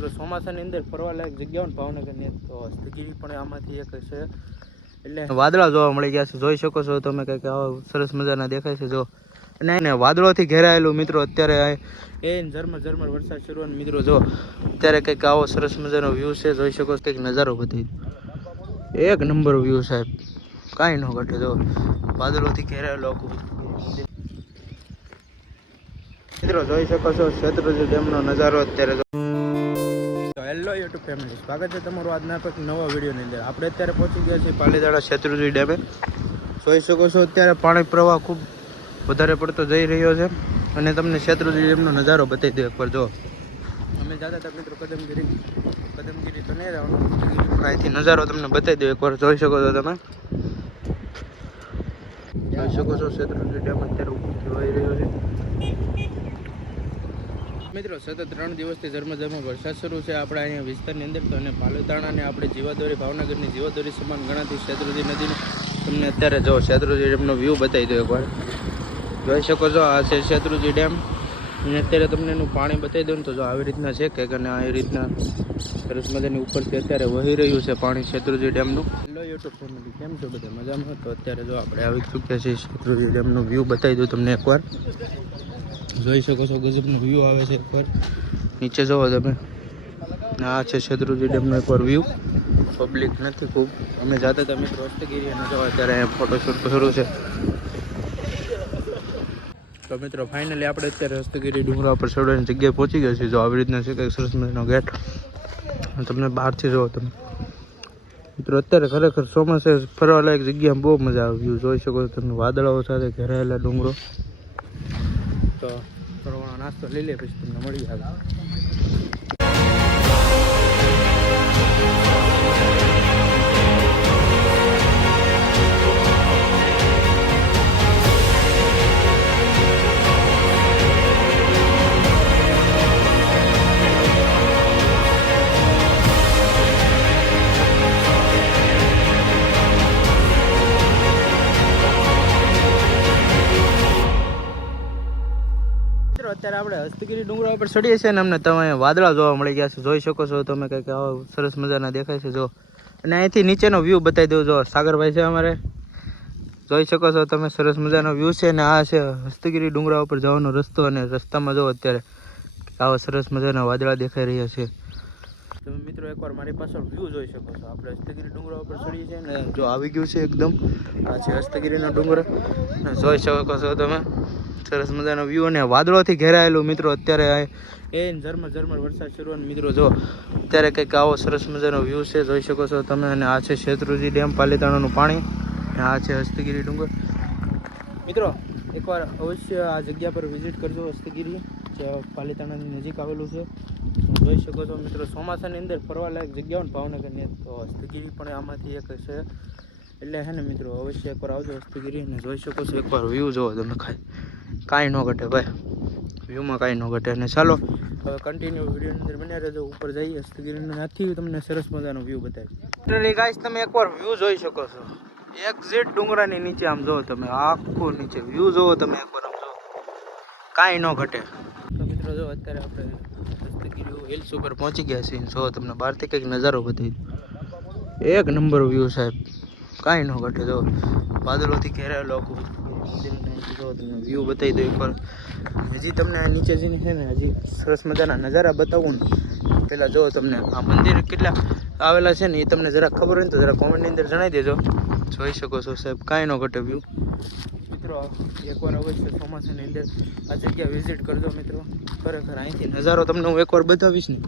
મિત્રો ચોમાસાની અંદર ફરવાલાયક જગ્યાઓ ભાવનગરની તો હસ્તગીરી પણ આમાંથી એક છે. એટલે વાદળા જોવા મળી ગયા છે, જોઈ શકો છો તમે કંઈક આવા સરસ મજાના દેખાય છે. જો અને વાદળોથી ઘેરાયેલું મિત્રો અત્યારે એ ઝરમર વરસાદ શરૂ અને મિત્રો જો અત્યારે કંઈક આવો સરસ મજાનો વ્યૂ છે, જોઈ શકો છો. કંઈક નજારો બતાવી એક નંબર વ્યૂ સાહેબ, કાંઈ ન ઘટે. જો વાદળોથી ઘેરાયેલો મિત્રો જોઈ શકો છો શેત્રુંજી ડેમનો નજારો અત્યારે. હેલો યુટ્યુબ ફેમિલી, સ્વાગત છે તમારું આજના એક નવા વિડીયોની અંદર. આપણે અત્યારે પહોંચી ગયા છીએ પાલીતાણા શેત્રુંજી ડેમે. જોઈ શકો છો અત્યારે પાણી પ્રવાહ ખૂબ વધારે પડતો જઈ રહ્યો છે અને તમને શેત્રુંજી ડેમનો નજારો બતાવી દઉં એકવાર. જો અમે જતા હતા મિત્રો કદમગીરી તો નહીં રહેવાનું, અહીંથી નજારો તમને બતાવી દઉં એકવાર. જોઈ શકો છો તમે, જોઈ શકો છો શેત્રુંજી ડેમ અત્યારે ઉપરથી વહી રહ્યો છે. મિત્રો સતત 3 દિવસથી ઝરમર વરસાદ શરૂ છે આપણા અહીંયા વિસ્તારની અંદર. તો અને પાલીતાણાને આપણે જીવાદોરી ભાવનગરની જીવાદોરી સમાન ગણાતી શેત્રુંજી નદીનું તમને અત્યારે જો શેત્રુંજી ડેમનો વ્યૂ બતાવી દો એકવાર. જોઈ શકો છો આ છે શેત્રુંજી ડેમ અને અત્યારે તમને એનું પાણી બતાવી દઉં તો જો આવી રીતના છે કે અને આવી રીતના સરસ મજાની ઉપરથી અત્યારે વહી રહ્યું છે પાણી શેત્રુંજી ડેમનું. હેલો યુટ્યુબ ફેમિલી, કેમ છો બધા મજામાં? તો અત્યારે જો આપણે આવી ચૂક્યા છીએ શેત્રુંજી ડેમનો વ્યૂ બતાવી દઉં તમને એકવાર. જોઈ શકો છો ગજબનો વ્યૂ આવે છે એકવાર નીચે જોવો તમે. આ છે શેત્રુંજી ડેમનો એકવાર વ્યૂ. પબ્લિક નથી ખૂબ, અમે જતા હતા મિત્રો હસ્તગીરી અને જો અત્યારે અહીંયા ફોટોશૂટ શરૂ છે. તો મિત્રો ફાઇનલી આપણે અત્યારે હસ્તગીરી ડુંગરા પર ચડવાની જગ્યાએ પહોંચી ગયા છીએ. જો આવી રીતના છે કંઈક સરસ મજાનો ગેટ તમને બહારથી જોવો તમે મિત્રો. અત્યારે ખરેખર ચોમાસે ફરવાલાયક જગ્યામાં બહુ મજા આવે. વ્યૂ જોઈ શકો છો તમે, વાદળાઓ સાથે ઘેરાયેલા ડુંગરો. તો થોડો નાસ્તો લઈ લે પછી તમને મળી આવે. અત્યારે આપણે હસ્તગીરી ડુંગરા ઉપર ચડીએ છીએ ને અમને તમે વાદળા જોવા મળી ગયા છે. જોઈ શકો છો તમે કંઈક આવા સરસ મજાના દેખાય છે. જો અને અહીંથી નીચેનો વ્યૂ બતાવી દઉં. જો સાગરભાઈ છે અમારે, જોઈ શકો છો તમે સરસ મજાનો વ્યૂ છે. ને આ છે હસ્તગીરી ડુંગરા ઉપર જવાનો રસ્તો અને રસ્તામાં જો અત્યારે આવા સરસ મજાના વાદળા દેખાઈ રહ્યા છે. તમે મિત્રો એકવાર મારી પાછળ વ્યૂ જોઈ શકો છો. આપણે હસ્તગીરી ડુંગરા ઉપર ચડીએ છીએ ને જો આવી ગયું છે એકદમ. આ છે હસ્તગીરીના ડુંગર, જોઈ શકો છો તમે સરસ મજાનો વ્યૂ અને વાદળોથી ઘેરાયેલું મિત્રો અત્યારે એ ઝરમર વરસાદ શરૂ અને મિત્રો જો અત્યારે કંઈક આવો સરસ મજાનો વ્યૂ છે, જોઈ શકો છો તમે. અને આ છે શેત્રુંજી ડેમ, પાલીતાણાનું પાણી, અને આ છે હસ્તગીરી ડુંગર. મિત્રો એકવાર અવશ્ય આ જગ્યા પર વિઝિટ કરજો. હસ્તગીરી જે પાલીતાણાની નજીક આવેલું છે. જોઈ શકો છો મિત્રો ચોમાસાની અંદર ફરવાલાયક જગ્યાઓ ને ભાવનગરની તો હસ્તગીરી પણ આમાંથી એક છે. એટલે હે ને મિત્રો અવશ્ય એકવાર આવજો હસ્તગીરી અને જોઈ શકો છો એકવાર વ્યૂ જોવો તમે. કાંઈ ન ઘટે ભાઈ, વ્યૂમાં કાંઈ ન ઘટે. અને ચાલો હવે કન્ટિન્યુ વિડીયોની અંદર બન્યા રહેજો. ઉપર જઈએ હસ્તગીરીને ત્યાંથી તમને સરસ મજાનો વ્યૂ બતાવી. ગાઈસ તમે એકવાર વ્યૂ જોઈ શકો છો એક્ઝેટ ડુંગરાની નીચે. આમ જોવો તમે આખું નીચે વ્યૂ જોવો તમે એકવાર, આમ જો કાંઈ ન ઘટે. તો મિત્રો જો અત્યારે આપણે હસ્તગીરી હિલ્સ ઉપર પહોંચી ગયા છીએ. જો તમને બહારથી કંઈક નજારો બતાવી એક નંબર વ્યૂ સાહેબ, કાંઈ ન ઘટે. જો વાદળોથી ઘેરાયેલો આખું જો તમને વ્યૂ બતાવી દો એકવાર. હજી તમને આ નીચે જઈને છે ને હજી સરસ મજાના નજારા બતાવું ને પહેલાં જો તમને આ મંદિર કેટલા આવેલા છે ને એ તમને જરાક ખબર હોય ને તો જરા કોમેન્ટની અંદર જણાવી દેજો. જોઈ શકો છો સાહેબ, કાંઈ ન ઘટે વ્યૂ. મિત્રો એકવાર અવશ્ય ચોમાસાની અંદર આ જગ્યા વિઝિટ કરજો મિત્રો. ખરેખર અહીંથી નજારો તમને હું એકવાર બતાવીશ ને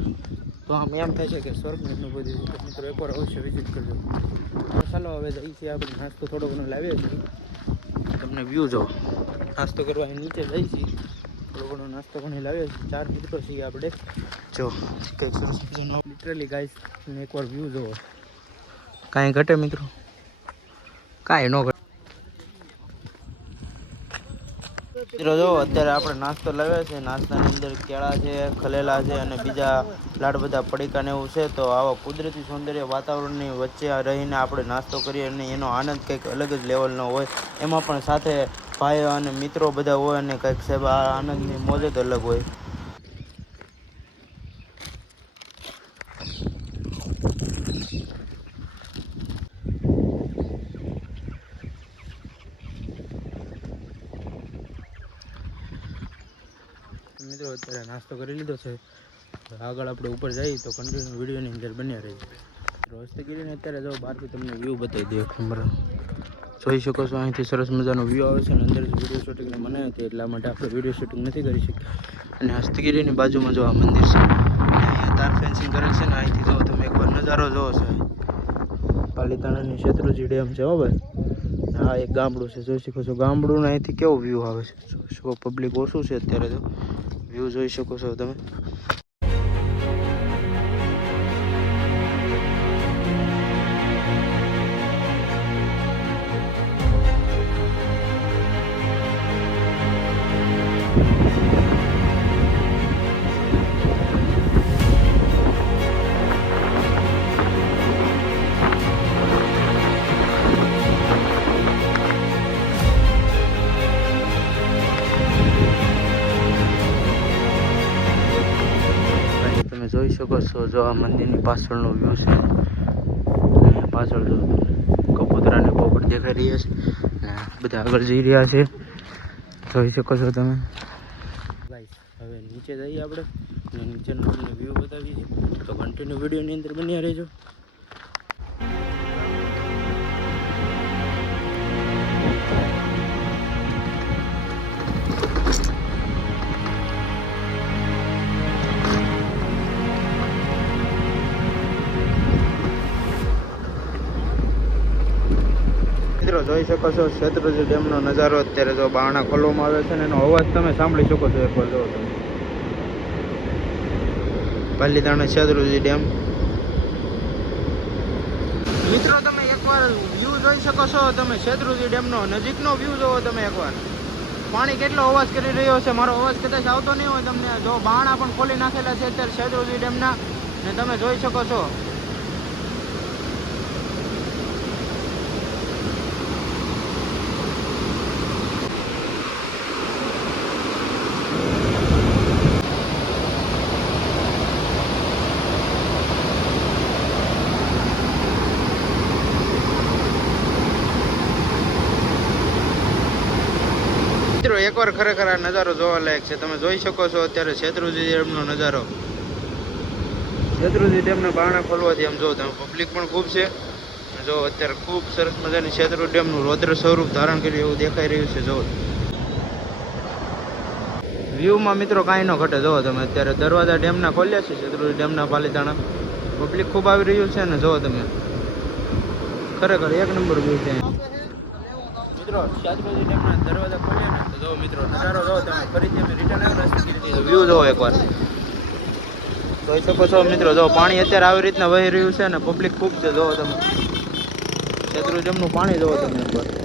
તો આમ એમ થાય છે કે સ્વર્ગને એટલું બધું. મિત્રો એકવાર અવશ્ય વિઝિટ કરજો. ચાલો હવે જઈએ છીએ આપણે નાસ્તો થોડો ઘણો લાવીએ છીએ તમને વ્યૂ જો. નાસ્તો કરવા અહીં નીચે જઈએ છીએ, થોડો ઘણો નાસ્તો પણ લાવીએ છીએ. 4 મિત્રો છીએ આપણે. જો કંઈક સરસ મજાનો લિટરલી ગાઈસ તમે એકવાર વ્યૂ જોવો, કાંઈ ઘટે મિત્રો, કાંઈ ન ઘટે. મિત્રો જો અત્યારે આપણે નાસ્તો લાવ્યા છે. નાસ્તાની અંદર કેળા છે, ખલેલા છે અને બીજા લાડ બધા પડીકા ને એવું છે. તો આવા કુદરતી સૌંદર્ય વાતાવરણની વચ્ચે રહીને આપણે નાસ્તો કરીએ અને એનો આનંદ કંઈક અલગ જ લેવલનો હોય. એમાં પણ સાથે ભાઈઓ અને મિત્રો બધા હોય અને કંઈક સાહેબ આ આનંદની મોજ જ અલગ હોય. અત્યારે નાસ્તો કરી લીધો છે. આગળ આપણે ઉપર જઈએ તો કન્ટિન્યુ વિડીયોની અંદર બન્યા રહીએ. હસ્તગીરીને અત્યારે જો બહારથી તમને વ્યૂ બતાવી દઈએ. તમારા જોઈ શકો છો અહીંથી સરસ મજાનો વ્યૂ આવે છે અને અંદર વિડીયો શૂટિંગને મનાય હતી એટલા માટે આપણે વિડીયો શૂટિંગ નથી કરી શકીએ. અને હસ્તગીરીની બાજુમાં જો આ મંદિર છે અને અહીંયા તાર ફેન્સિંગ કરેલ છે ને અહીંથી જો તમે એકવાર નજારો જોવો છે. પાલીતાણાની શેત્રુંજી ડેમ છે હો ભાઈ. હા એક ગામડું છે જોઈ શકો છો. ગામડું અહીંથી કેવો વ્યૂ આવે છે. શું પબ્લિક ઓછું છે અત્યારે તો વ્યૂ જોઈ શકો છો તમે. તમે જોઈ શકો છો જો આ મંદિરની પાછળનો વ્યૂ છે. પાછળ જો કબૂતરાને પોપટ દેખાઈ રહ્યા છે ને બધા આગળ જઈ રહ્યા છે જોઈ શકો છો તમે. હવે નીચે જઈએ આપણે અને નીચેનો તમને વ્યૂ બતાવીએ છીએ તો કન્ટિન્યુ વિડીયોની અંદર બન્યા રહેજો. મિત્રો જોઈ શકો છો શેત્રુંજી ડેમનો નજારો. અત્યારે જો બારણા ખોલવામાં આવે છે ને એનો અવાજ તમે સાંભળી શકો છો એકવાર જો તમે. પાલીતાણા શેત્રુંજી ડેમ. મિત્રો તમે એકવાર વ્યૂ જોઈ શકો છો તમે શેત્રુંજી ડેમનો નજીકનો વ્યૂ જોવો તમે એકવાર. પાણી કેટલો અવાજ કરી રહ્યો છે. મારો અવાજ કદાચ આવતો નહીં હોય તમને. જો બારણા પણ ખોલી નાખેલા છે અત્યારે શેત્રુંજી ડેમના ને તમે જોઈ શકો છો. મિત્રો એકવાર ખરેખર આ નજારો જોવા લાયક છે. તમે જોઈ શકો છો અત્યારે શેત્રુંજી ડેમનો નજારો. શેત્રુંજી ડેમના બારણા ખોલવાથી આમ જો તમે પબ્લિક પણ ખૂબ છે. જો અત્યારે ખૂબ સરસ મજાની શેત્રુંજી ડેમનું રૌદ્ર સ્વરૂપ ધારણ કર્યું એવું દેખાઈ રહ્યું છે. જો વ્યૂમાં મિત્રો કાંઈ ન ઘટે. જો તમે અત્યારે દરવાજા ડેમના ખોલ્યા છે શેત્રુંજી ડેમના પાલીતાણા. પબ્લિક ખૂબ આવી રહ્યું છે ને જો તમે ખરેખર એક નંબર વ્યૂ છે. મિત્રો શેત્રુંજી ડેમના દરવાજા ખોલ્યા ને તો જો મિત્રો નજારો જો તમે ફરીથી અમે રિટર્ન આવ્યા વ્યૂ જોવો એકવાર જોઈ શકો છો. મિત્રો જો પાણી અત્યારે આવી રીતના વહી રહ્યું છે ને પબ્લિક ખૂબ છે. જો તમે શેત્રુંજી ડેમનું પાણી જોવો તમે એકવાર.